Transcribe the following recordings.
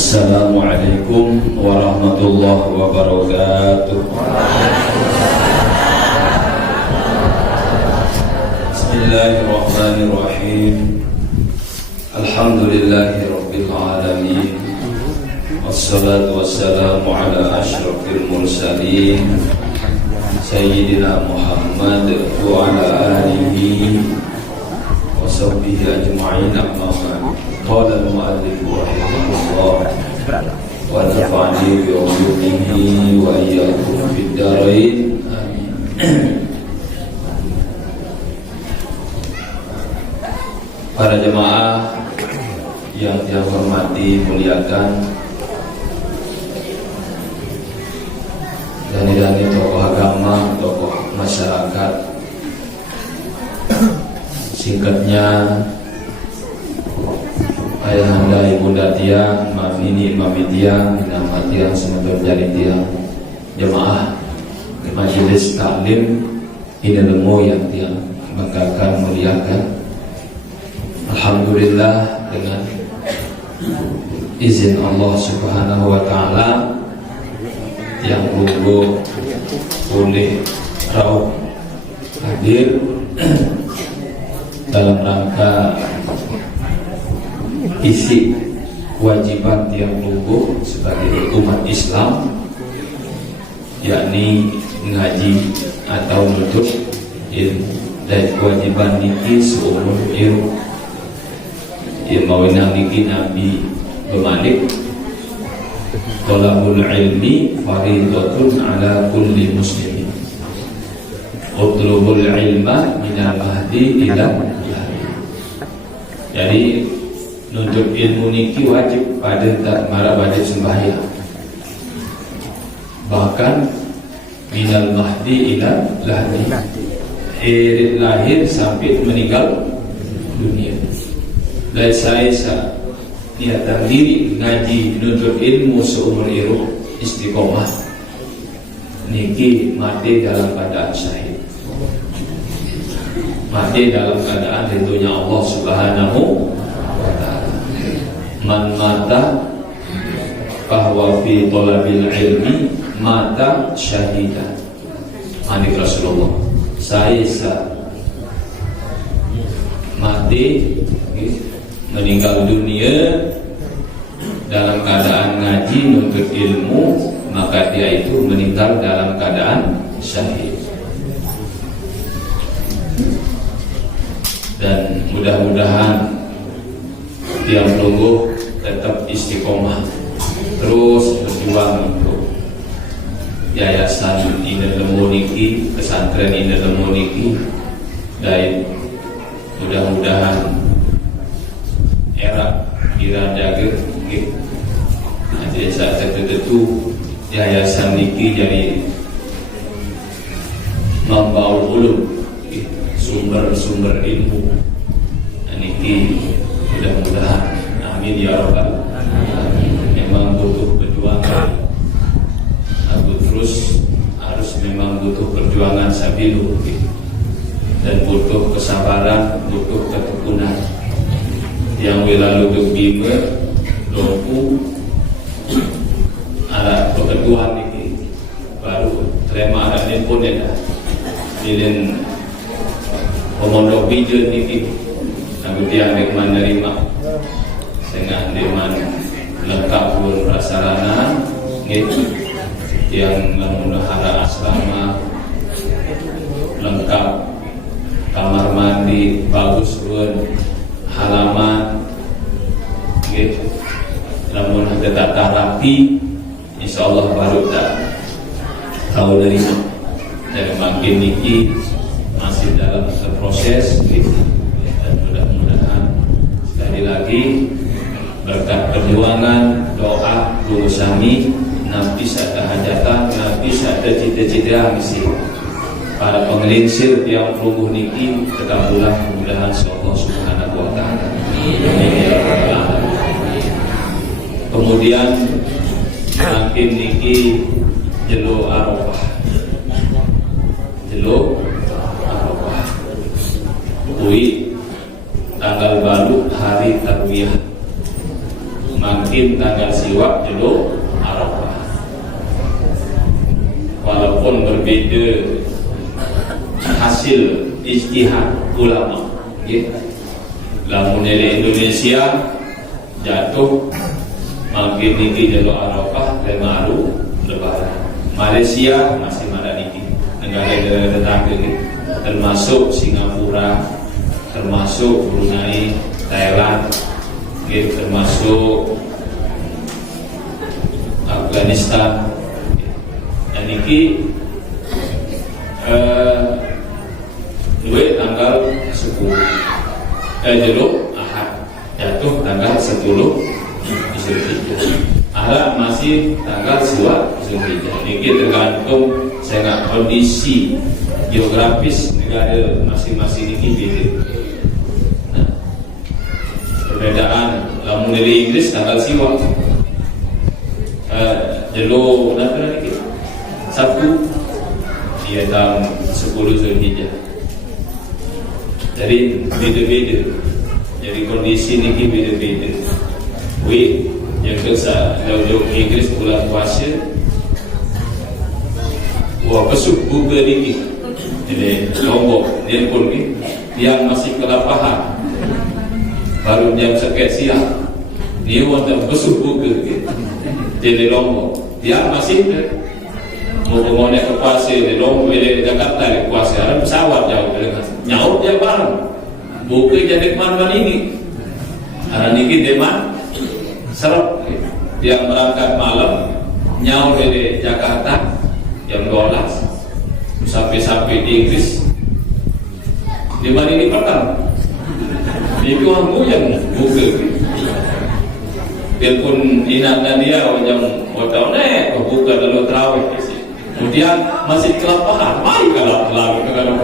Assalamualaikum warahmatullahi wabarakatuh. Bismillahirrahmanirrahim. Alhamdulillahi rabbil alamin. Wassalatu wassalamu ala asyrafil mursalin Sayyidina Muhammad wa ala alihi wa sahbihi ajma'in, amma ba'd. Qala al-mu'allif rahimahullah wa nafa'ani bi ulumihi wa iyyakum fid dharain. Amin. Para jemaah yang saya hormati, muliakan, dan tokoh agama, tokoh masyarakat, singkatnya ayahanda ibunda tiang, mamini mami tiang, nama tiang semoga jari tiang, jemaah majelis taklim ini lemu yang tiang banggakan, muliakan. Alhamdulillah, dengan izin Allah Subhanahu wa ta'ala, yang Lugo boleh rauh hadir dalam rangka isi kewajiban tiang Lugo sebagai umat Islam, yakni ngaji atau nuntut ilmu. Dan kewajiban niki seumur hidup. Mawinang niki Nabi bermalik, talabul ilmi faridatun ala kulli muslimin. Utlubul ilma minal mahdi ila lahdi. Jadi nuntut ilmu niki wajib pada tak marah wajib sembahyang, bahkan minal mahdi ila lahdi, lahir sampai meninggal dunia. Dan saya niatan diri ngaji nuntut ilmu seumur hidup istiqomah niki mati dalam keadaan syahid, mati dalam keadaan ridhonya Allah Subhanahu wa ta'ala. Man mata bahwa fi talabil ilmi mata syahidan. Hadis Rasulullah, saya mati meninggal dunia dalam keadaan ngaji nuntut ilmu, maka dia itu meninggal dalam keadaan syahid. Dan mudah-mudahan tiang Lugo tetap istiqomah, terus berjuang untuk yayasan Indah Lemu niki, pesantren Indah Lemu niki, dan mudah-mudahan era kira jaga nanti saat tertentu yayasan niki jadi membawa ulum sumber-sumber ilmu niki, mudah-mudahan amin ya rabbal alamin. Memang butuh perjuangan, aku terus harus memang butuh perjuangan sabilu, dan butuh kesabaran, butuh ketekunan. Yang lalu bima dompu ada pekerjaan ini baru terima ada ni pun ada dilin pemondok bijen ini aku tiang dekman nerima dengan deman lengkap pun prasarana gitu, yang memelihara asrama lengkap, kamar mandi bagus pun, halaman gitu, namun ada tata rapi, insyaallah baru tak tahu dari mana. Dan makin niki masih dalam proses gitu. Dan mudah-mudahan sekali lagi berkat perjuangan doa Sami nabi sada hajatan, nabi sada cita-cita misi para pengelinsir yang pelungguh niki terkabulah mudah-mudahan Allah Subhanahu wa ta'ala. Kemudian makin niki jelo Arafah, kui tanggal baru hari tarwiyah makin tanggal siwak jelo Arafah. Walaupun berbeda hasil ijtihad ulama, lamun dari Indonesia jatuh makin niki jelo Arafah lemaru lebaran. Malaysia masih ada niki, negara-negara tetangga termasuk Singapura, termasuk Brunei, Thailand, termasuk Afghanistan. Dan niki dua tanggal 10 jelo Ahad jatuh tanggal 10 Zulhijjah. Ahad masih tanggal 2 Zulhijjah. Niki tergantung saya kondisi geografis negara masing-masing ini beda. Nah, perbedaan lamun dari Inggris tanggal siwa jelo nanti lagi Sabtu dia dalam 10 Zulhijjah. Jadi beda-beda. Jadi kondisi ini beda-beda. Yang kesal jauh-jauh Inggris bulan puasa. Wah, besuk buka ini. Jadi Lombok dia pun ni yang masih kelapahan baru jam sekian siang dia wanita besuk buka jadi Lombok dia masih mau ke puasa di Lombok di Jakarta di puasa pesawat jauh nyaut dia bareng buka jadi mana ini karena ini deman serap dia berangkat malam nyaut di Jakarta jam 12 sampai di Inggris di mana ini petang itu aku yang buka dia pun ingat dan dia yang tahu buka lalu terawih kemudian masih kelapahan mari kalau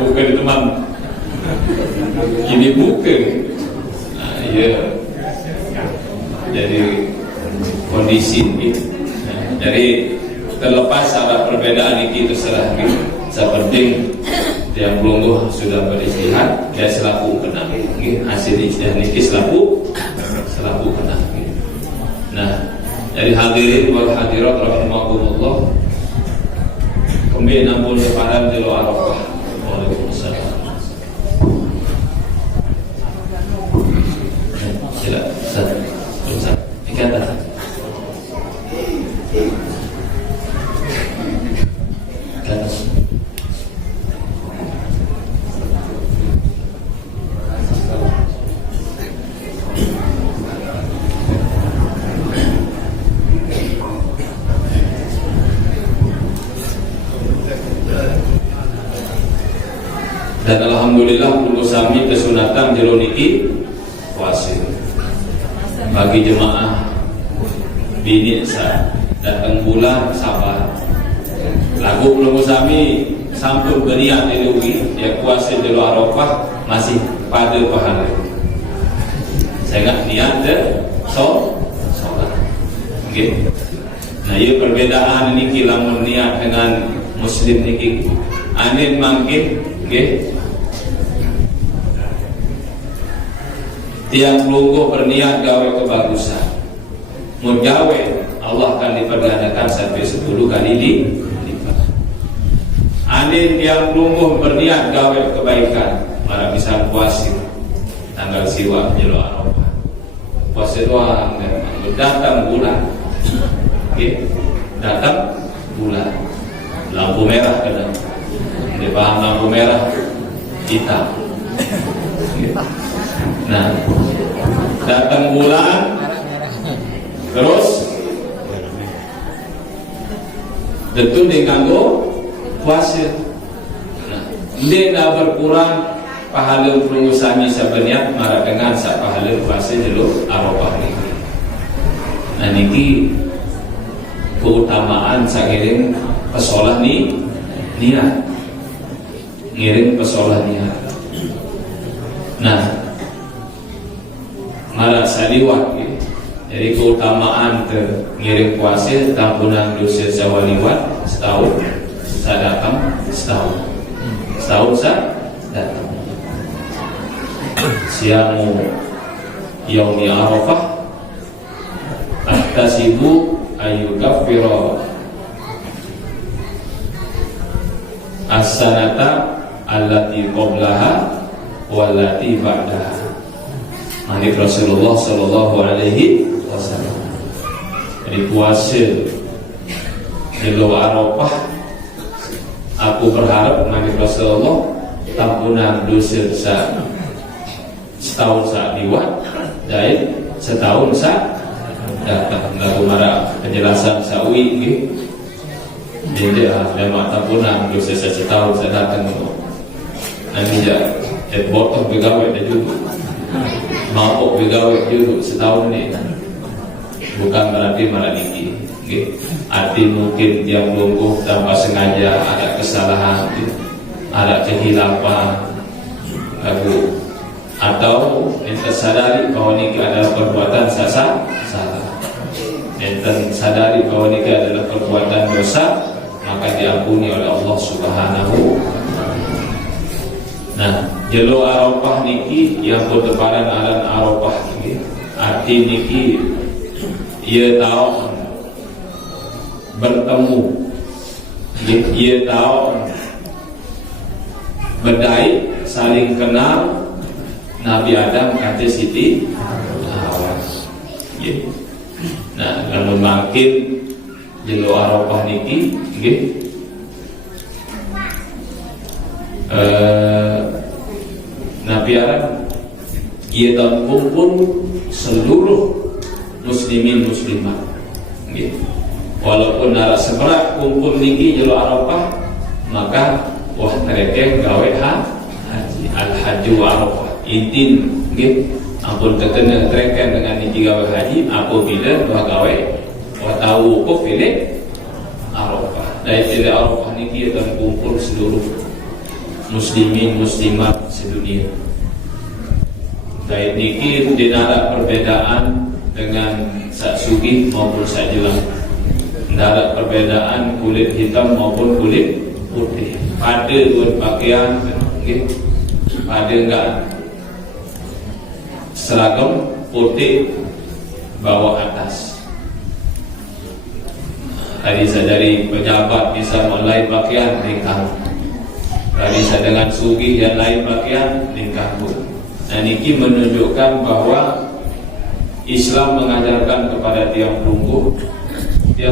buka di teman ini buka ya jadi kondisi ini jadi terlepas ada perbedaan ini terserah sepenting yang belum sudah beristihad dia selaku kena hasil ijtihad ini selaku kena. Nah, jadi hadirin wal hadirat rahimakumullah, kembali nampun lebaran di luar Arafah. Waalaikumsalam. Sila, Ustaz. Ikatan. Dan alhamdulillah untuk sami kesunatan jero niki puasa. Bagi jemaah bini datang bulan sabar. Lagu belum sami sampun berniat diluwi ya puasa jero Arafah masih pada pahala. Saya enggak niat sholat. Okay. Nah, ia perbedaan niki lamun niat dengan muslim niki. Anin mangkin nggih. Tiang pelunggu berniat gawe kebagusan mau gawe Allah akan dipergandakan sampai 10 kali lipat. Anin tiang pelunggu berniat gawe kebaikan malah bisa puasa tanggal siwa jelo Arafah puasa doang datang bulan datang bulan lampu merah kena di paham lampu merah hitam. Nah, datang bulan terus tentu diganggu puasa. Nah, dia berkurang pahala perungusami sebenarnya marah dengan sak pahala puasa jelo Arafah niki. Nah niki keutamaan sakiring pesolah ni niat ngiring pesolah niat. Nah malah saliwat jadi keutamaan ke ngiring puasa tampunan dosa sawaliwat setahun sadakam setahun datang siamu yaumi Arafah yahtasibu ayyukaffira as-sanata allati qablaha wallati ba'daha. Hadis Rasulullah sallallahu alaihi wasallam. Jadi puasa di luar Arafah, aku berharap Nabi Rasulullah tampunan dosa setahun saat diwat dan setahun saat datang. Lalu marah penjelasan sawi gitu. Jadi lama tampunan dosa setahun saat datang. Nanti ya botol begawe dah juga, mabuk begawe juga setahun ni. Bukan berarti marah niki. Arti mungkin dia melungkuh tanpa sengaja, ada kesalahan, ada kehilapan, atau ente sadari bahwa niki adalah perbuatan salah, ente sadari bahwa niki adalah perbuatan dosa, maka diampuni oleh Allah Subhanahu. Nah, jelo Arafah niki yang bertebaran alam Arafah niki, arti niki ia tahu bertemu, ia tahu berdai saling kenal Nabi Adam kata Siti Hawa. Nah, lalu makin jelo Arafah niki nggih Nabi Adam ia dan kumpul seluruh muslimin muslimat nggih. Walaupun nara seberat kumpul niki jelo Arafah, maka wah mereka gawe haji al-haji wa Arafah intin nggih. Ampun terkena terkait dengan niki gawe haji apabila dua gawe wa tahu kok pilih Arafah. Dari pilih Arafah niki akan kumpul seluruh muslimin muslimat sedunia. Dari niki tidak perbedaan dengan sak sugih maupun sak jelang. Tidak ada perbedaan kulit hitam maupun kulit putih. Pada dua pakaian, okay? Pada enggak seragam putih bawah atas. Tadi saya dari pejabat bisa mulai pakaian ringkang. Tadi saya dengan sugih yang lain pakaian ringkang pun. Nah, ini menunjukkan bahwa Islam mengajarkan kepada tiang pelunggu di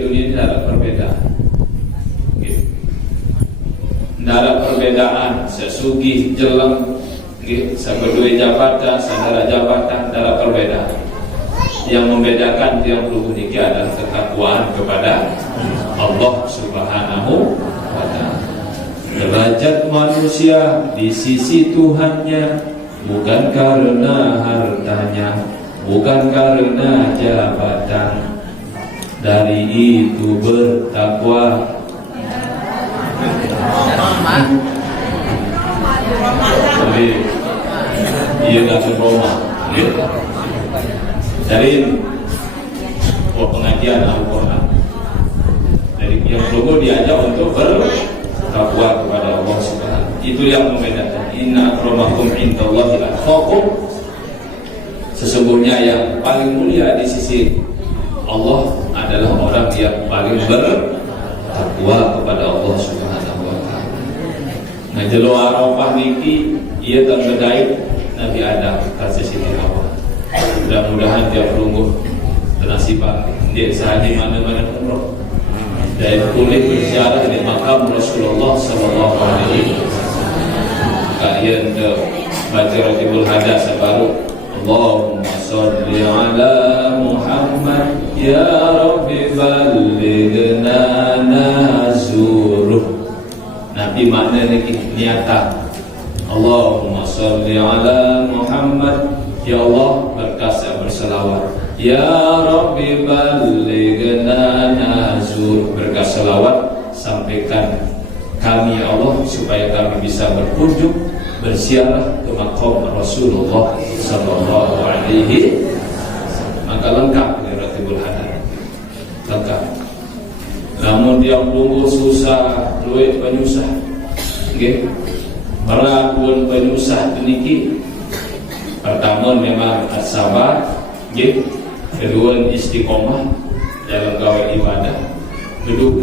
dunia ini tidak ada perbedaan. Tidak ada perbedaan sesugih jelang, seberdua jabatan, saudara jabatan, tidak ada perbedaan. Yang membedakan tiang pelunggu ini adalah ketakwaan kepada Allah Subhanahu wa Ta'ala. Derajat manusia di sisi Tuhannya bukan karena hartanya, bukan karena jabatan. Dari itu bertakwa. Jadi ia dah berumah. Dari pengajian Al-Quran, dari yang perlu diajak untuk bertakwa kepada Allah Subhanahu. Itu yang membedakan. Inna akramakum indallahi atqakum. Sesungguhnya yang paling mulia di sisi Allah adalah orang yang paling bertakwa kepada Allah Subhanahu wa Ta'ala. Nah, jelo Arafah niki ia dan berdai Nabi Adam kasih Siti Hawa. Mudah-mudahan dia pelungguh bernasiban dia sahaja mana-mana umrah dan boleh berziarah di makam Rasulullah sallallahu alaihi wasallam. Kalian baca Ratibul Hadas baru Allahumma sholli ala Muhammad ya Rabbi ballighna nazuruh. Nabi makna niatan Allahumma sholli ala Muhammad, ya Allah berkasih berselawat, ya Rabbi ballighna nazur, berkas selawat sampaikan kami ya Allah supaya kami bisa berkunjung berziarah ke makam Rasulullah sallallahu alaihi wasallam. Maka lengkap ini Ratibul Hadas, lengkap. Namun dia tunggu susah, duit penyusah, okay? Berat pun penyusah sedikit. Pertama memang sabar, okay? kedua istiqomah dalam gawe ibadah, duduk.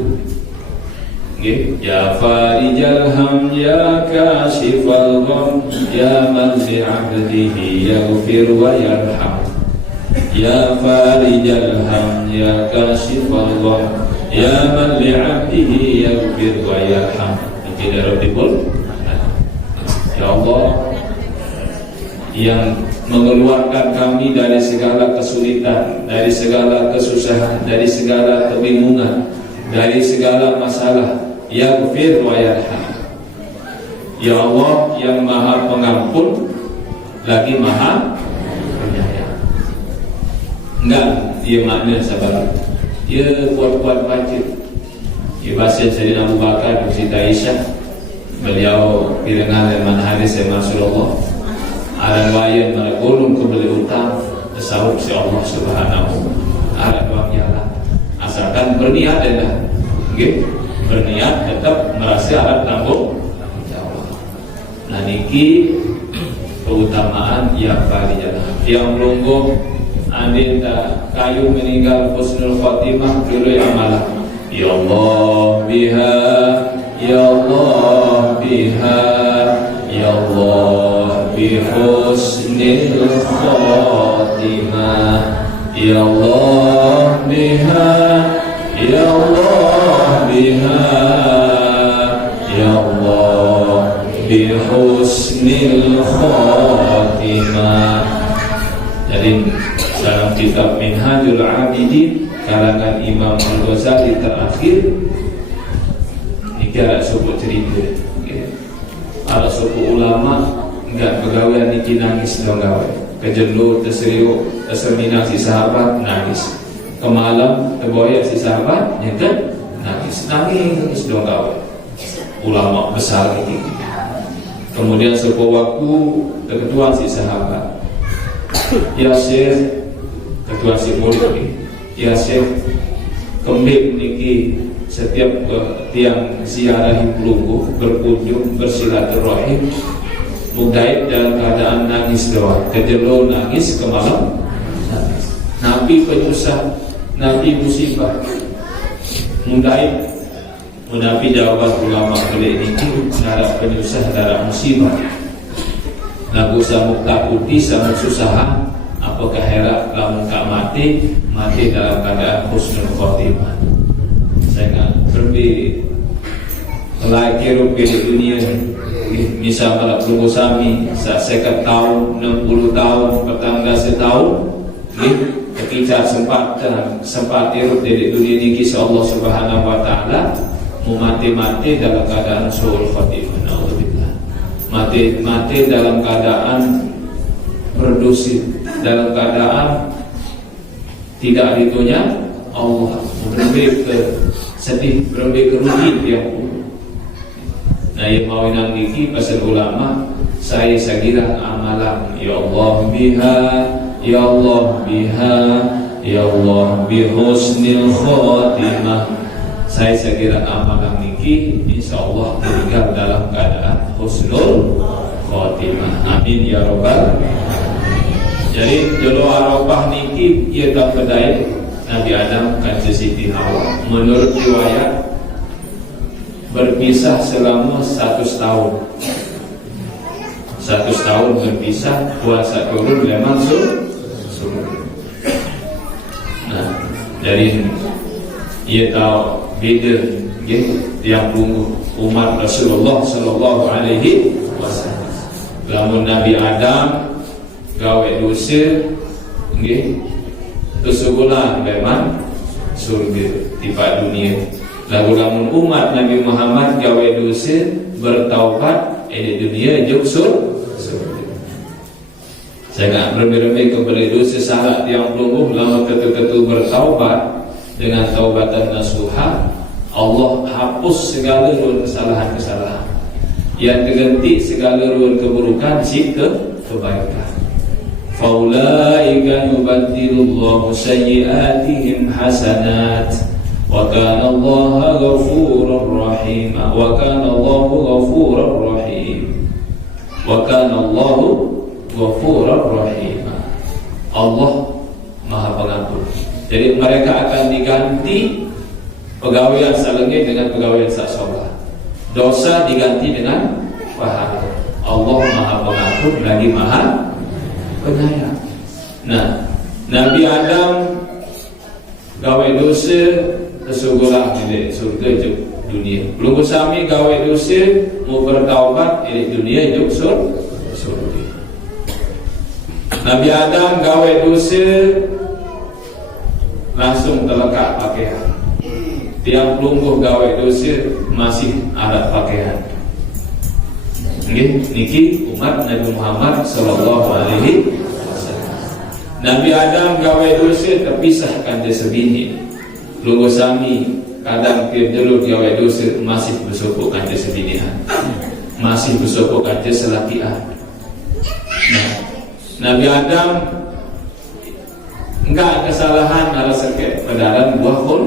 Okay. Ya farijal ham, ya kashifal gham, ya man li'abdihi yaghfir wa yarham. Ya farijal ham, ya kashifal gham, ya man li'abdihi yaghfir wa yarham. Ini dari Rabbul. Ya Allah yang mengeluarkan kami dari segala kesulitan, dari segala kesusahan, dari segala kebingungan, dari segala masalah. Yaghfir wa yarham. Ya Allah yang maha pengampun lagi maha penyayang. Enggak, dia makna sabar. Dia kuat-kuat baca. Dia bahasa Sayyidina Abu Bakar cerita Aisyah. Beliau pirengan dengan hadis Rasulullah. Ada wayan mergulung ke beli utang tasawuf si Allah Subhanahu. Ada doang jalan. Asalkan berniat dah. Nggih. Berniat tetap merasa alat tanggung jawab. Nah niki keutamaan yang paling jalan. Yang melungguh andin tak kayu meninggal husnul khotimah dulu amalah. Ya Allah biha, ya Allah biha, ya Allah bi husnil khotimah. Ya Allah biha, ya Allah biha, ya Allah bi husnil khatimah. Jadi dalam kitab Minhajul Abidin karangan Imam Al-Ghazali terakhir ini ada suku cerita. Ada suku ulama enggak pegawai niki nangis dong gawe. Kejelur terseriuk terseminah si sahabat nangis. Kemalam terboyak si sahabat nyetet nangis dong gawe. Ulama besar ini. Kemudian sebuah waktu ketua si sahabat ya Syekh, ketua si murid ini, ya Syekh kembali niki setiap tiang ziarahi pelunggu berkunjung bersilaturahim mudait dalam keadaan nangis doang, kejelur nangis kemalam nangis. Nabi penyusah, Nabi musibah mudait. Nabi jawaban ulama beli ini darah penyusah, darah musibah. Lagu samuk takuti, samuk susahan. Apakah herak lamun tak mati dalam keadaan husnul khotimah. Saya nggak berbeda. Kelakir di dunia misal kalau pelunggu sami 50 tahun, 60 tahun, petangga setahun, ketika sempat hidup di dunia ini kisah Allah Subhanahu Wa Taala mati dalam keadaan suul khotimah. Naudzubillah. Mati dalam keadaan berdosa, dalam keadaan tidak ridhonya Allah, berlebih ke sedih, berlebih ke rugi yang nah yang mau nangiki pasal ulama saya kira amalan ya Allah biha, ya Allah biha, ya Allah bi husnil khotimah. Saya kira amalan niki insyaallah meninggal dalam keadaan husnul khotimah. Amin ya rabbal. Jadi jolo Arafah niki ia tak pedai Nabi Adam kan Siti Hawa. Menurut riwayat berpisah selama 100 tahun. 100 tahun berpisah, puasa turun memang surut. Nah, dari ia tahu beda yang tunggu umat Rasulullah sallallahu alaihi wasallam. Lamun Nabi Adam gawe dosa nggih tersebutlah memang surga tiba dunia. Lalu lamun umat Nabi Muhammad gawe dosa bertaubat di dunia jauh saya nak berlebih-lebih kepada dosa syarat yang pelungguh. Lama ketul-ketul bertaubat dengan taubatan nasuha, Allah hapus segala ruang kesalahan-kesalahan yang terganti segala ruang keburukan kebaikan. Faulaika yubaddilullahu sayyi'atihim hasanat wa kana Allaha ghafurur rahim wa kana Allahu ghafurur rahim wa kana Allahu ghafurur rahim. Allah Maha Pengampun. Jadi mereka akan diganti pegawaian salengit dengan pegawaian saksoga. Dosa diganti dengan pahala. Allah Maha Pengampun lagi Maha Penyayang. Nah, Nabi Adam gawe dosa tersugulah di surga hidup dunia. Belum sami gawe dosa mau bertaubat di dunia hidup surga. Nabi Adam gawe dosa langsung terlekat pakaian. Tiang pelungguh gawe dosa masih ada pakaian. Niki umat Nabi Muhammad sallallahu alaihi wasallam. Nabi Adam gawe dosa terpisahkan dia sebini. Pelungguh sami kadang tiap dulu gawe dosa masih bersopok kan dia sebinian. Masih bersopok kan dia selakian. Nah, Nabi Adam enggak kesalahan ala seket pedaran buah kol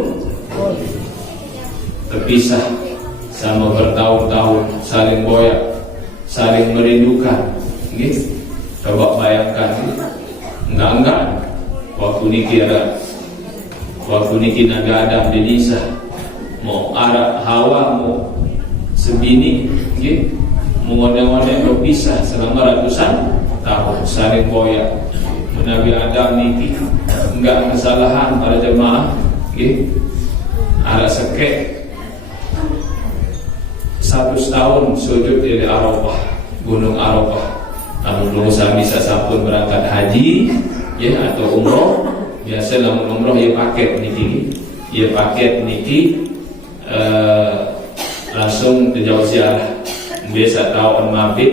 terpisah sama bertahun-tahun saling boyak, saling merindukan. Gitu. Coba bayangkan, enggak waktu niki Nabi Adam dinisah mau arah Hawa mau sebini, gitu. Mau wadah berpisah selama ratusan tahun saling boyak. Nabi Adam niki enggak kesalahan para jemaah, gitu. Ada sekek 100 tahun sujud di Arafah, Gunung Arafah. Namun belum bisa sampun berangkat haji, ya atau umroh. Biasa namun umroh ya paket niki, langsung ke jauh ziarah. Biasa tahun mabit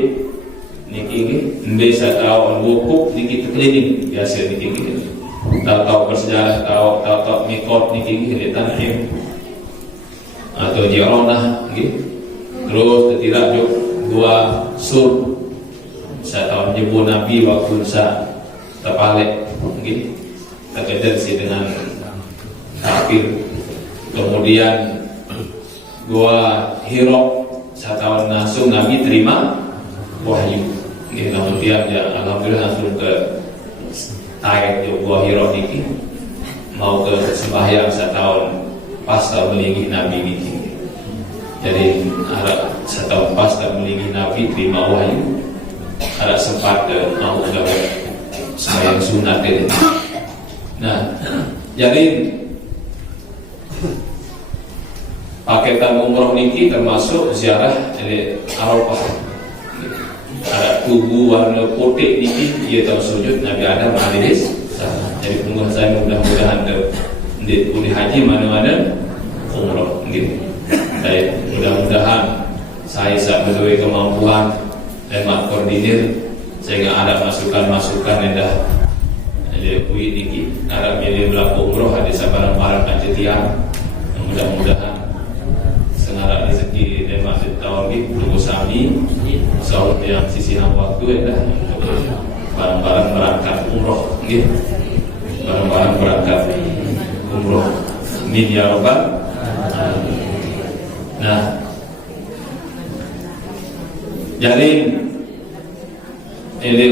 niki, biasa tahun wukuf niki keliling biasa niki. Tahu bersejarah, tahu mikot niki di Tan'im atau Jironah, gitu. Terus ketirajuk dua sur. Saya tahu nyebut Nabi waktu saya terpalik, gitu. Terkejar sih dengan kafir. Kemudian dua Hiro. Saya tahu langsung Nabi terima wahyu. Gitu. Kemudian ya alhamdulillah langsung ke Taib gua Hiro niki mau ke sembahyang setahun pas tahun melinggi Nabi niki. Jadi ada setahun pas tahun melinggi Nabi terima wahyu. Ada sempat mau gawe sembahyang sunat ini. Nah, jadi paketan umroh niki termasuk ziarah di Arafah. Ada tubuh warna putih niki dia tahu sujud Nabi Adam alaihi salam. Jadi tunggu saya mudah-mudahan di haji mana-mana umroh gitu. Baik, mudah-mudahan saya sebagai kemampuan dan koordinir sehingga ada masukan-masukan yang dah jadi kui niki ada milih berlaku umroh ada sabarang-barang kejadian. Mudah-mudahan sengaja rezeki dan masuk tahun ini tunggu sami soal yang sisihan waktu ya dah barang-barang berangkat umroh gitu. Barang-barang berangkat umroh min ya rabbal. Nah, jadi ini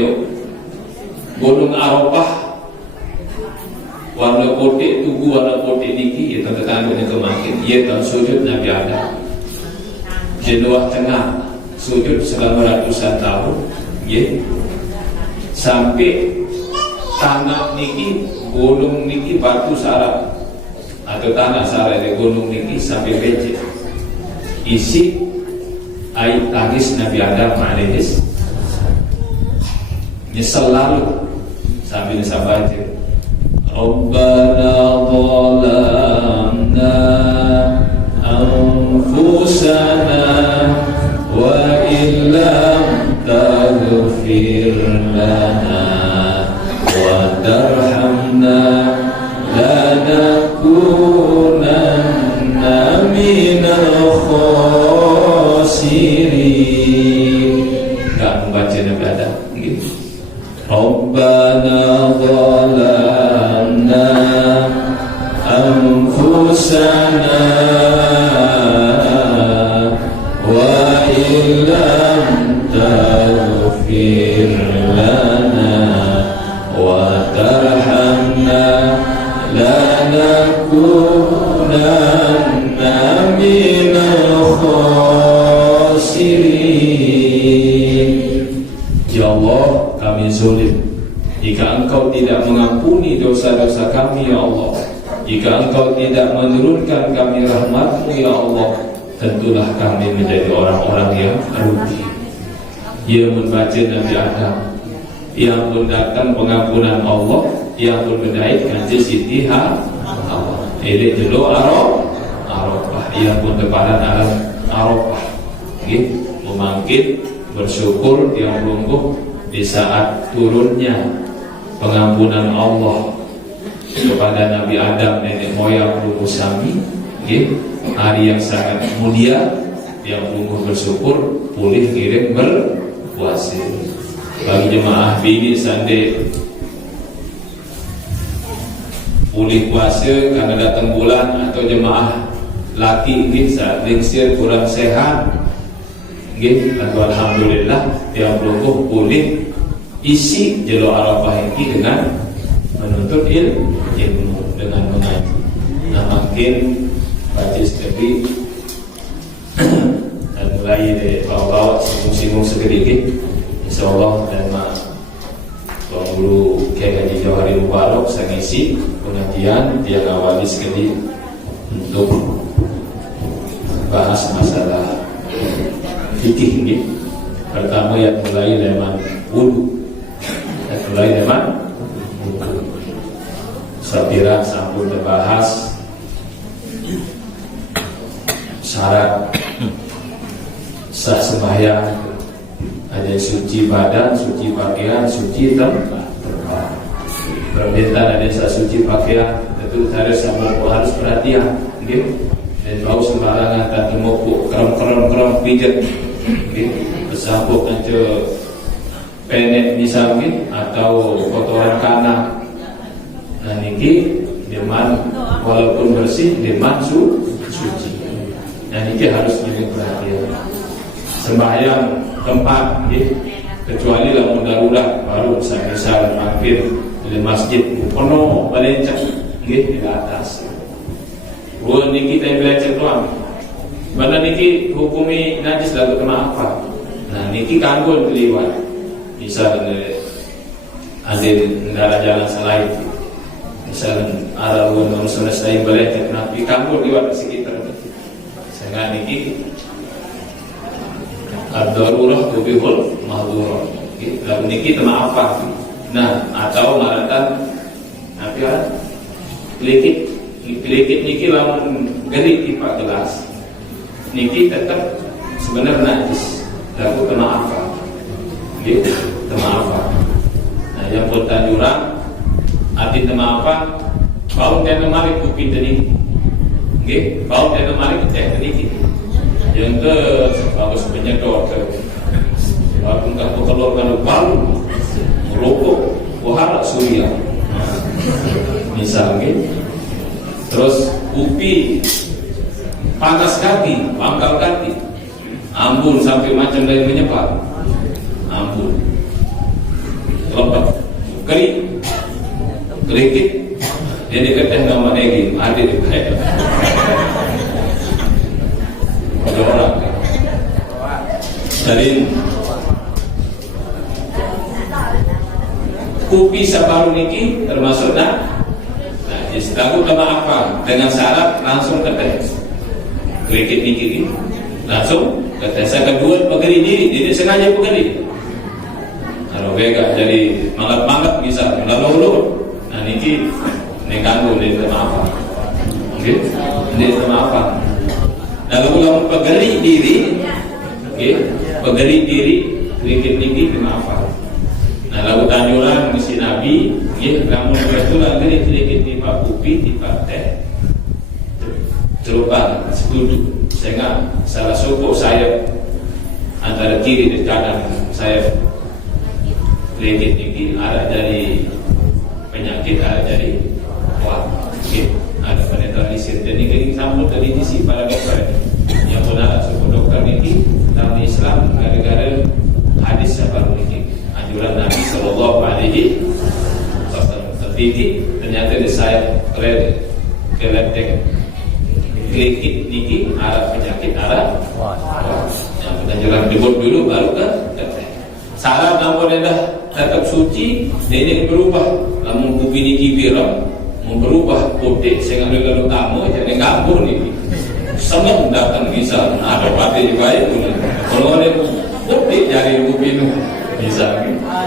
Gunung Arafah warna putih, tubuh warna putih niki ya tanda-tanda kemakin ia tahun sujud Nabi Adam jenuah tengah sujud selama ratusan tahun ya sampai tanah niki gunung niki batu sarap atau tanah sarap di gunung niki sampai becek isi air tangis Nabi Adam alaihi nyesel lalu sambil sabaja Rabbana zalamna anfusana wa illam taghfir lana wa tarhamna lanakunanna minal khasirin. Enggak membaca Nabi Adam gitu. Rabbana zalamna anfusana wa illam taghfir lana wa tarhamna lanakunanna minal khasirin. Ya Allah, kami zalim. Jika Engkau tidak mengampuni dosa-dosa kami, ya Allah, jika Engkau tidak menurunkan kami rahmat-Mu, ya Allah, tentulah kami menjadi orang-orang yang rugi. Ia membaca Nabi Adam, yang pun datang pengampunan Allah, yang pun berdaik kanji Siti Allah. Ini dulu Arafah, yang pun kepada alam Arafah. Memanggil bersyukur yang lungguh di saat turunnya pengampunan Allah kepada Nabi Adam, nenek moyang lugu sami, hari yang sangat mulia, yang lungguh bersyukur, pulih kirim berpuasa. Bagi jemaah bini sande pulih puasa karena datang bulan, atau jemaah laki saat lingsir kurang sehat, atau alhamdulillah yang lungguh pulih isi jelo Arafah ini dengan menuntut ilmu, dengan mengaji. Nah, makin baca sekali dan mulai dari bawah-bawah singgung-singgung sedikit, insyaallah. Dan Tuan Guru Kiai Haji Johari Mubarak saya ngisi pengajian dia awali sekali untuk bahas masalah fikih ini. Pertama yang mulai leman wudu. Mulai dengan Sapira sampun terbahas syarat sah sembahyang, ada suci badan, suci pakaian, suci tempat. Permintaan ada sah suci pakaian, tentu harus perhatian, dan bau sembarangan tak temuk kerem pijat, bersambung aja penek misalnya atau kotoran kanan. Nah niki deman walaupun bersih deman suci. Nah niki harus jadi perhatian. Sembahyang tempat, kecuali lamun darurat baru saya misal mampir di masjid penuh balencak, di atas. Bukan niki teh balencak doang. Mana niki hukumi najis lalu kena apa? Nah niki kanggul keliwat. Misalnya ada kendaraan jalan selain, misalnya ada orang selesai balik, tapi kamu di waktu sekitar, sehingga niki ad-darurah tubihul mahdurah. Lalu niki tema apa? Nah, atau maratan, tapi pelikit niki lamun geri tipa gelas, niki tetap sebenarnya najis. Lalu tema apa? Temaafan. Nah, yang bertanya jurang, arti temaafan, bau dan mari kupin tadi, bau dan mari kita tadi. Yang ke bagus penyedot, walaupun tak keluarkan baru, merokok, wahara surya, misalnya. Terus kupi panas kaki, pangkal kaki, ambun sampai macam lain menyebar. Ampun, lepas kering, kerikit, jadi keteh nama lagi, ada di kaya. Ada orang dari kupi sabaru niki termasuk nah, istilah nama apa? Dengan syarat langsung keteh, kerikit niki langsung keteh. Saya kedua pegeri diri, jadi sengaja pegeri. Kalau bega jadi mangat-mangat bisa lalu. Nah niki nekanggu di tema apa? Di tema apa? Nah kalau pegeri diri, pegeri diri, sedikit niki tema apa? Nah lalu tanjuran misi Nabi, kamu betulan geri sedikit tipa kopi, tipa teh, celupan setuju. Sehingga salah suku saya antara kiri dan kanan saya. Sedikit ini ada dari penyakit, ada dari ada penetralisir. Jadi kini sambut dari isi pada dokter. Yang benar suku dokter ini dalam Islam gara-gara hadis sabar ini anjuran Nabi Sallallahu Alaihi Wasallam. Tapi ternyata saya keledek kelekit niki arah penyakit arah yang kita jalan jebot dulu baru ke teteh. Salah namun dah tetap suci, ini berubah. Namun kupi niki biram, mau berubah putih sehingga lalu tamu jadi kabur niki. Senang datang bisa ada pati juga itu. Kalau ada putih dari kupi nu bisa,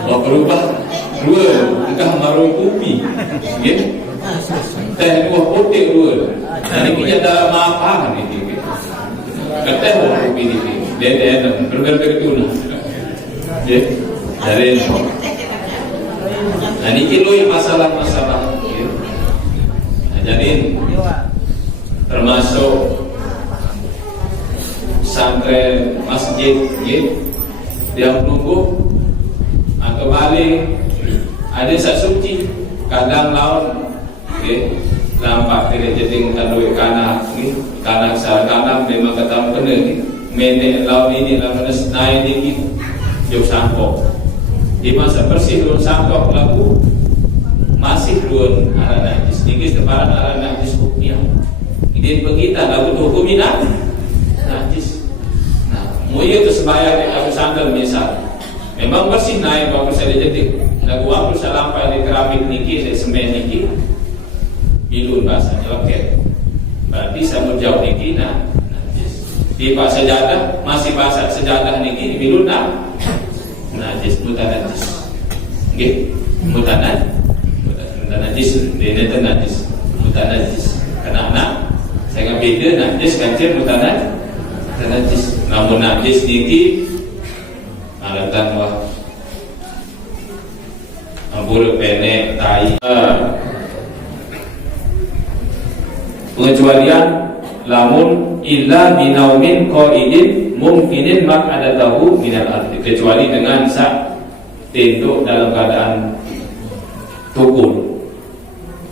mau berubah dua entah maru kupi, gitu. Teh dua putih dua. Jadi punya dalam apa ini? Keteh kopi ini, dia berbagai tuna. Dari nah ini kilo masalah-masalah. Jadi termasuk santren masjid, dia menunggu atau balik ada sasuci kadang lawan. Nampak tidak jadi kandung kanak, kanak sar kanak memang ketemu kena, menek lawan ini lawan naik ini, jauh sangkok. Di masa bersih dulu sangkok laku masih dulu arah najis, tinggi separan arah najis hukumnya. Ini begitu laku hukumnya najis. Nah, mulia itu sebayar yang aku sandal misal, memang bersih naik bagus saya jadi. Lagu aku salampai di keramik niki, di semen niki. Bilun bahasanya oke. Berarti sama jauh niki najis. Di pak sejadah masih bahasa sejadah niki bilun najis mutanajis. Nggih, mutanajis, ini najis, mutanajis. Karena saya nggak beda najis kancir mutanajis. Namun najis niki alatan wah ambur pene tai. Pengecualian lamun illa binaumin qaidin mungkinin mak ada tahu minal arti, kecuali dengan sak tenduk dalam keadaan tukul,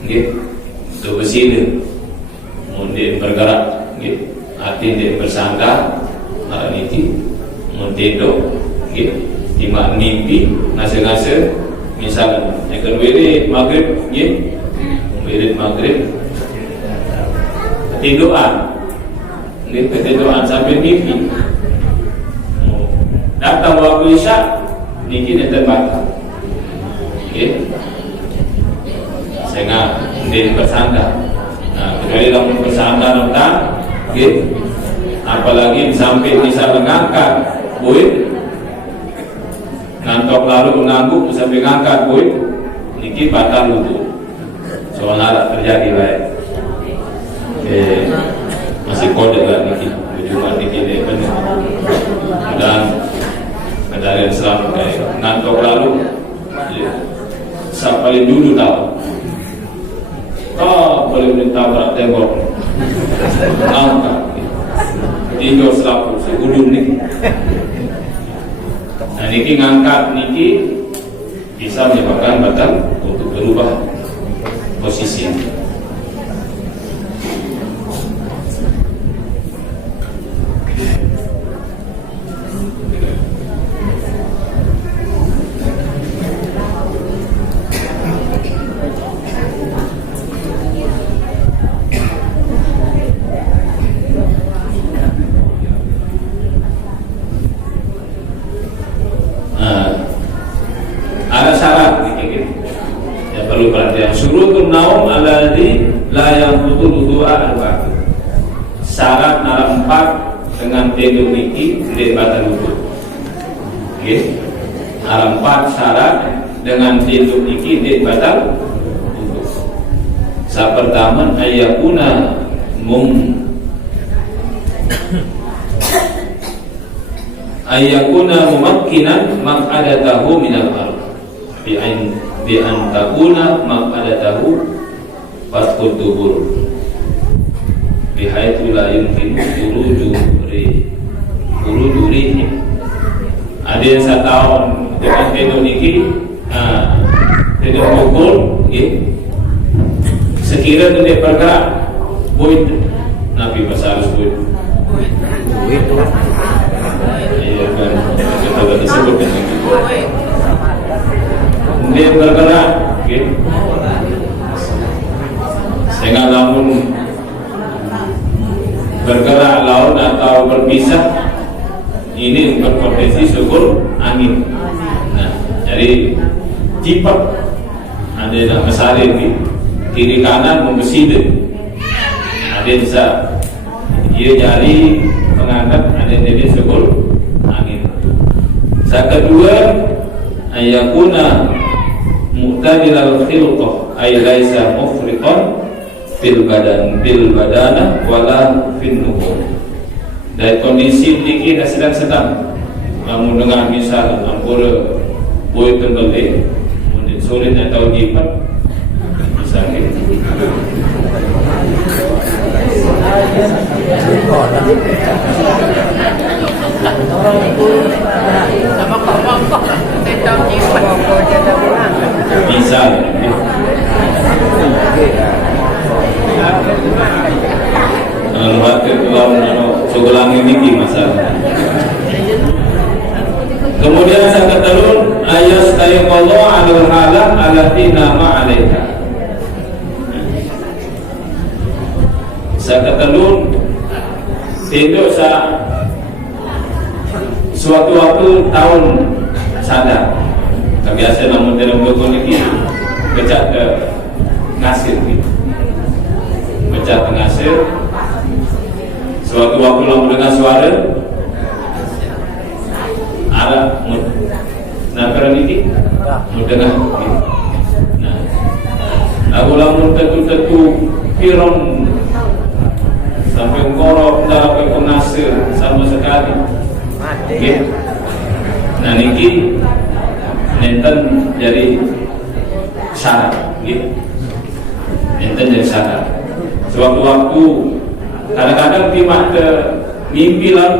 nggih, itu bersila, mungkin bergerak, nggih, arti dia bersandar, arah niti, mungkin nggih, timak mimpi, ngase-ngase, misalnya, yang kedua ini maghrib, nggih, wirid maghrib. Ketiduran sambil mimpi. Datang waktu isya, niki nanti batal. Sehingga dia bersandar. Nah, kecuali kamu bersandar tentang, apalagi sampai bisa mengangkat buit, ngantok lalu mengangguk sampai mengangkat buit, niki batal wudu. Soalnya terjadi baik. Masih kode lah niki, tujuan niki deh benar. Dan ada yang selalu kayak ngantok lalu, paling dulu tahu. Oh, boleh mentabrak tembok, angkat, tinggal selaku segudung niki. Nah niki ngangkat niki bisa menyebabkan batal untuk berubah posisi. Syurutul naum alladzi la yanqutu wudu'a al-waqt. Syarat nomor 4 dengan tidur niki tidak batal wudu. Nggih. Nomor 4 syarat dengan tidur niki tidak batal wudu. Sa pertama ayakuna mumakkinan maq'adatahu minal ardh bi an takuna maq'adatahu fatqut dubur bihaitsu la yumkinu khuruju rihi. Ada yang 1 tahun dengan tidur niki tidur pukul sekiranya dia bergerak buit Nabi bahasa harus buit iya kan kita sudah disebutkan dia bergerak Dengan lamun bergerak laut atau berpisah, ini berpotensi subur angin. Nah, jadi jipat ada yang mesari di kiri kanan membeside, ada bisa dia jari mengangkat, ada jadi subur angin. Yang kedua, ayakuna mu'tadilal khilqah, ay laisa mufriqan fil badana wala fil nubuh. Dari kondisi dikit sedang-sedang, namun dengan misal ampura boy kendali, mungkin sulit atau jipat, misalnya. Bisa. Kalau segulang ini masalah. Kemudian saya ketelun ayat ayatullah alal halah alati nama alaika. Saya ketelun tidak suatu waktu tahun sadar. Kebiasaan namun dalam dukun ini becak ke ngasir gitu. Becak ke ngasir. Suatu waktu lalu dengar suara ada nakar ini mendengar. Nah, aku lalu tentu piron sampai ngorok dalam pengasir sama sekali. Okay. Nah niki nenten jadi syarat, gitu. Nenten jadi syarat. Sewaktu-waktu kadang-kadang timak ke mimpi lah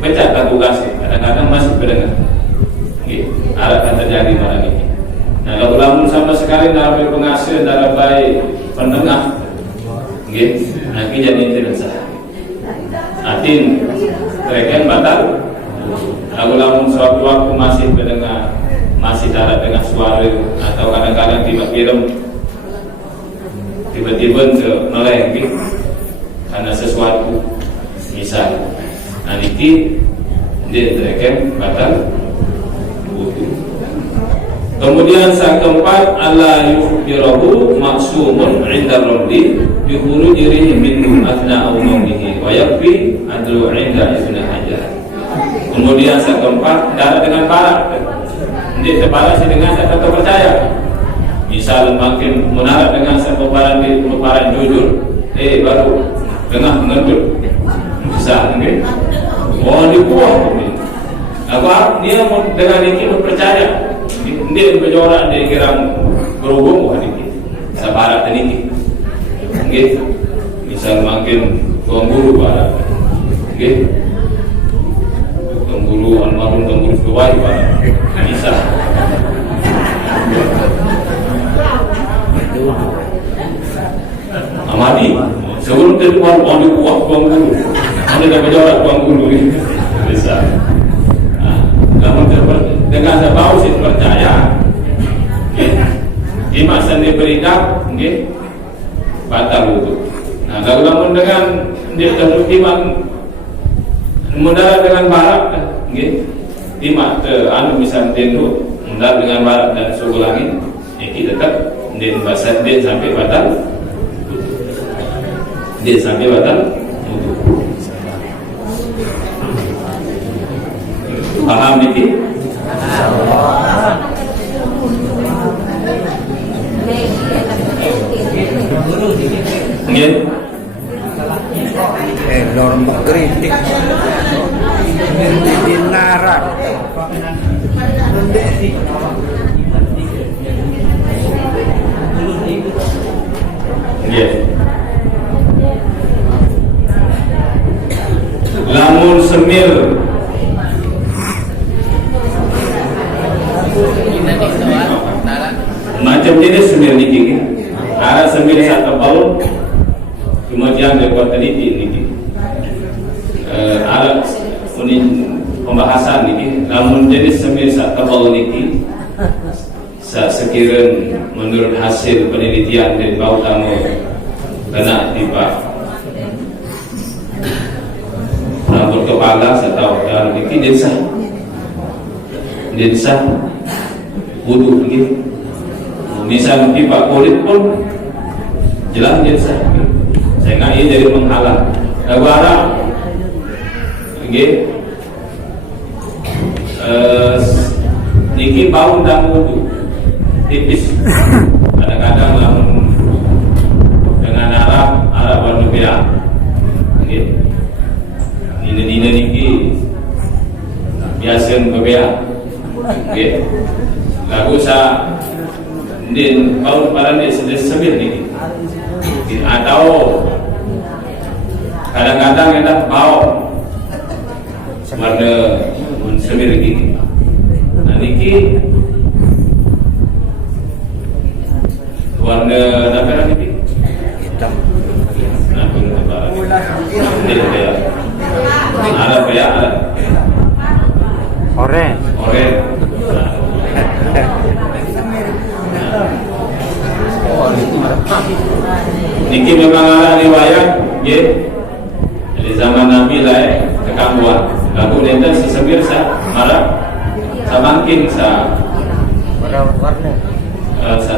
baca lagu kasih, kadang-kadang masih berdengar. Gitu. Ada yang terjadi pada ini. Nah kalau lamun sama sekali dalam pengasih dalam baik pendengar, gitu. Nanti jadi tidak sah. Artin mereka batal. Kalau lamun suatu waktu masih berdengar, masih darat dengan suara atau kadang-kadang tiba-tiba meleng gitu. Karena sesuatu misal nanti dia mereka batal wudu. Kemudian sang keempat Allah yukhbirahu maksumun 'inda rabbi bi khurujihi min athna ummihi wa yakfi adlu 'inda ibn hajar. Kemudian sang keempat darah dengan barak. Dia terbalas dengan saya tetap percaya. Misal makin menarik dengan sepaparan di peparan jujur, baru tengah mengendut bisa mungkin di buah apa dia dengan ini percaya dia berjorak dia kira berhubung ini sabarat ini gitu misal makin pengguru barat gitu pengguru almarhum pengguru keluar barat bisa amati sebelum terkeluar uang di buah buang guru anda dah berjarak buang guru ini bisa namun dengan sebab saya percaya di masa dia berikat batal wudu. Nah kalau namun dengan dia terutiman mendarat dengan barat timak anu misal tendu mendarat dengan barat dan suhu langit ini tetap dia bahasa dia sampai batal dia sampai batal wudu. Paham ini? Nggih. Norma kritik dinarat. Nggih. Lamun semil macam jenis semil niki ada semil satu paul kemudian lewat teliti niki ada pembahasan niki namun jenis semil satu paul niki sekiranya menurut hasil penelitian dari bau tamu kena tiba rambut kepala atau dalam ini densah wudu gitu. Misal pipa kulit pun jelas densah. Saya nggak ini jadi menghalang. Negara, gitu. Niki bau dan wudu tipis. Kadang-kadang lamun dengan Arab warna merah. Gitu. Ini niki biasa berbeda. Gitu. Lagu sa din bau parang dia sudah sebir niki. Atau kadang-kadang ada bau warna sebir gitu. Nah niki warna apa niki? Hitam. Nah, ini ya. Ada ya? Oren. Niki memang ada riwayat, ya. Dari zaman Nabi lah, kekambuan. Lagu nenda sesebir sa marah, sa mangking sa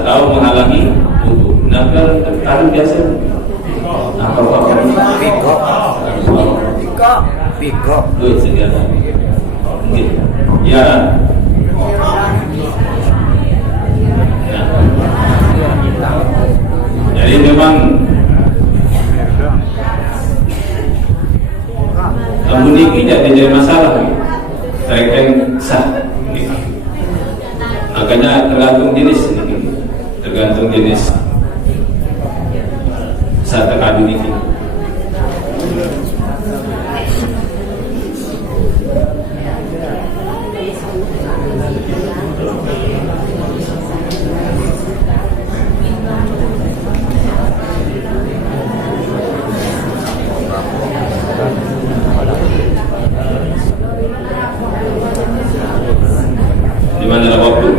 tahu menghalangi wudu. Nakal taruh biasa. Piko. Duit segala. Ya. Jadi memang ini tidak jadi masalah, terkait sah. Makanya tergantung jenis saat terkandung ini. Di mana ada waktu?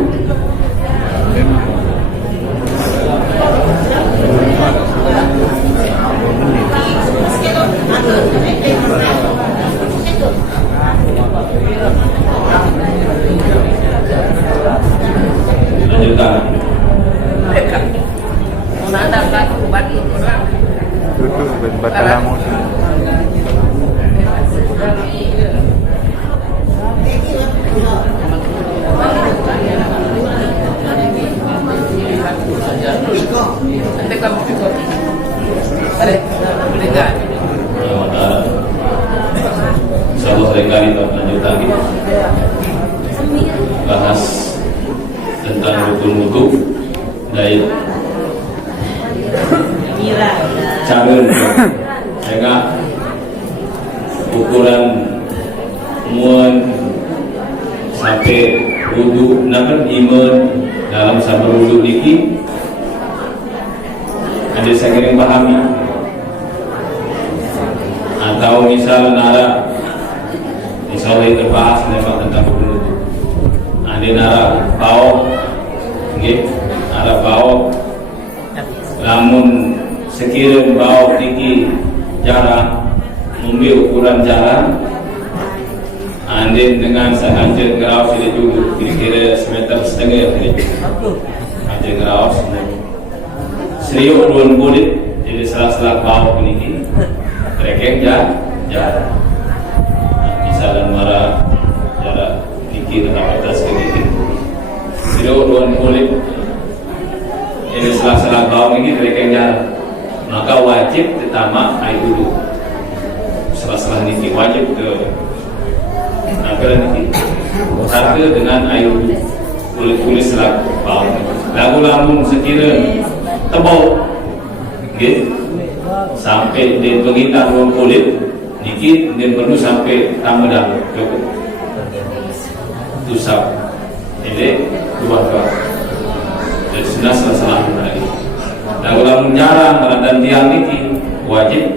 Lanjutkan. Insyaallah lain kali kita lanjut lagi bahas tentang rukun wudu dari cara dengan ukuran muan sampai wudu namun iman dalam sabar wudu ini ada saya kira pahami atau misalnya itu bahas tentang wudu ada nara bau ada bau namun sekiranya bau tinggi jarang ambil ukuran jarang andin dengan sengaja ngeraus ini dulu kira-kira semeter setengah aja ngeraus serius dua kulit jadi salah-salah bau ini rekeng jarang misalnya marah jarak pikir atau atas ini serius dua kulit jadi salah-salah bau ini rekeng jarang maka wajib ditambah air dulu salah-salah ini wajib ke nakalan ini satu dengan air kulit selat bau lagu lamun sekira tebau gitu sampai di pengitar ruang kulit dikit dan perlu sampai tambah dah cukup tusap ini dua dan sudah salah lagi lagu lamun jarang dan tiang ini wajib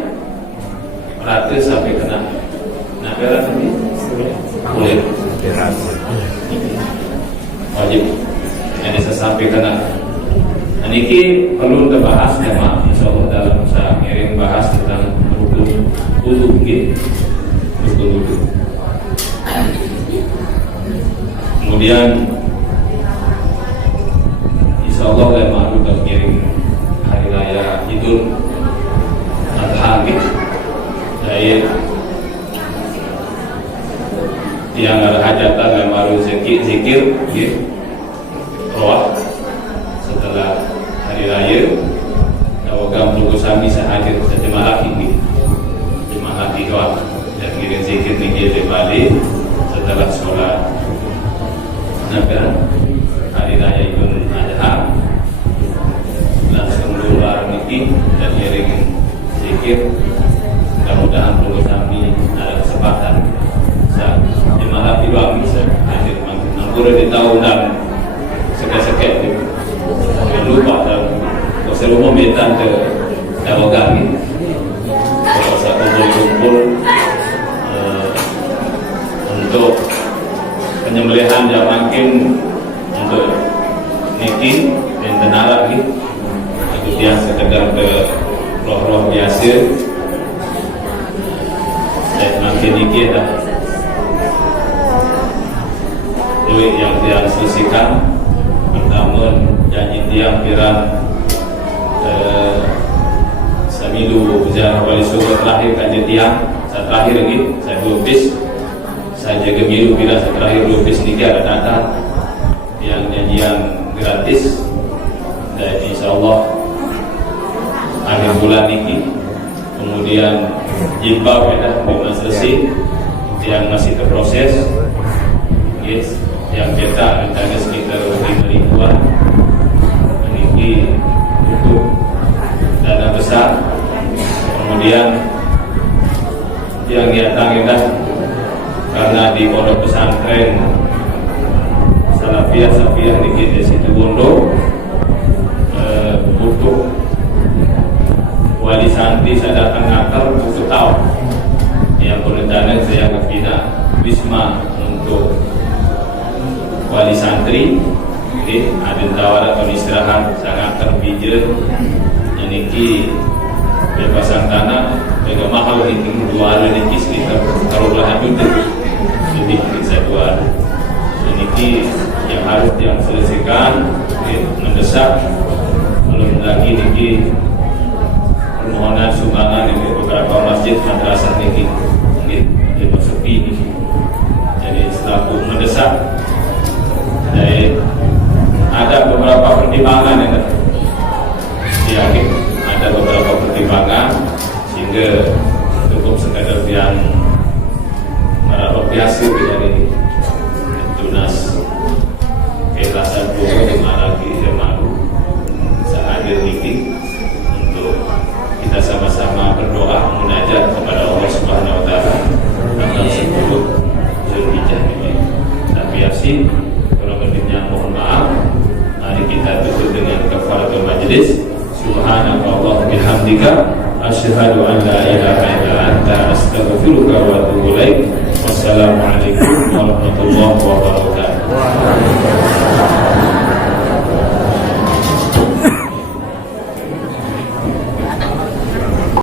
rata sampai kena nakalan ini kulit wajib yang bisa sampai kena Ini perlu dibahas jemaah insyaallah dalam saya ngiring bahas tentang rukun wudu gitu. Rukun wudu. Kemudian insyaallah jemaah udah ngiring hari raya Idul Adha gitu. Jadi yang ada hajatan jemaah zikir gitu. Roh setelah hari raya awakam tunggu sami sahaja sejemaah lagi jemaah lagi doa dan kirim zikir nih dia balik setelah sholat naga hari raya Idul Adha langsung keluar niki dan kirim zikir. Mudah-mudahan tunggu sami ada kesempatan jemaah lagi doa bisa hadir mangkura di tahunan sekek-sekek lupa dan kalau minta ke dawagan kalau saya kumpul-kumpul untuk penyembelihan yang makin untuk niki dan tenara gitu itu dia sekedar ke roh-roh biasa dan makin niki dah duit yang dia selesaikan namun janji tiang pirang samilu ujar wali surga terakhir kajian tiang saya terakhir lagi saya lupis saya jaga milu bila saya terakhir lupis ini ada data yang janjian gratis dan insyaallah akhir bulan ini kemudian jilbab ya belum selesai yang masih terproses yes yang kita rencana sekitar 5 ribuan ini untuk dana besar. Kemudian yang datang karena di pondok pesantren Salafiyah di situ Bondo butuh wali santri saya datang ngakar butuh tahun yang perencanaan saya kepina wisma untuk wali santri ada tawaran atau istirahat sangat terbijak niki bebasan tanah juga mahal niki dua hari niki sekitar taruhlah juta lebih saya dua niki yang harus yang selesaikan mendesak belum lagi niki permohonan sumbangan dari beberapa masjid madrasah niki dimasuki niki jadi selaku mendesak. Jadi ada beberapa pertimbangan ya, ada beberapa pertimbangan sehingga cukup sekadar yang merapiasi dari tunas keikhlasan buku di lagi yang malu saya hadir ini untuk kita sama-sama berdoa munajat kepada Allah Subhanahu Wa Taala tanggal 10 Zulhijjah ini. Tapi yasin mohon maaf, mari kita tutup dengan kafaratul majlis. Subhanallah bihamdika asyhadu an la ilaha illa anta astaghfiruka wa atubu ilaik.